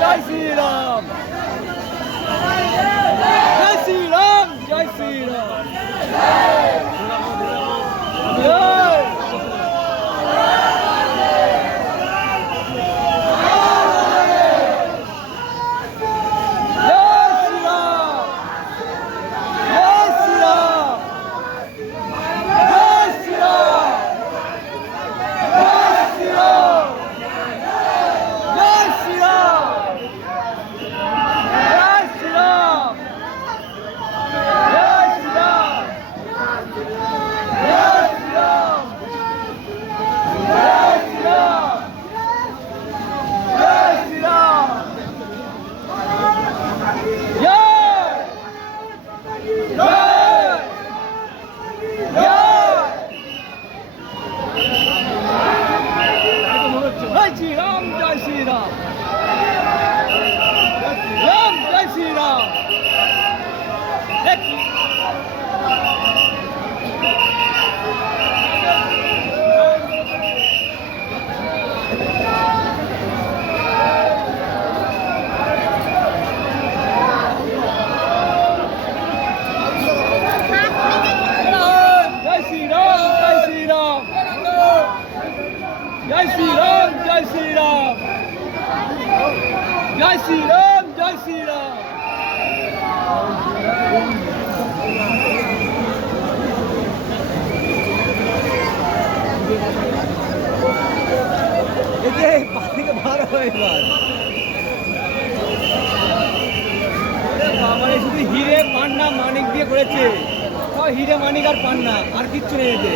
জয় শ্রীরাম, জয় শ্রীরাম, জয় শ্রীরাম, জয় জয় শ্রীরাম, জয় শ্রীরাম, জয় শ্রীরাম, জয় শ্রীরাম। থেকে ভালো হয়ে মানে শুধু হিরে পান্না মানিক দিয়ে করেছে, হিরে মানিক আর পান্না, আর কিচ্ছু নেই এতে।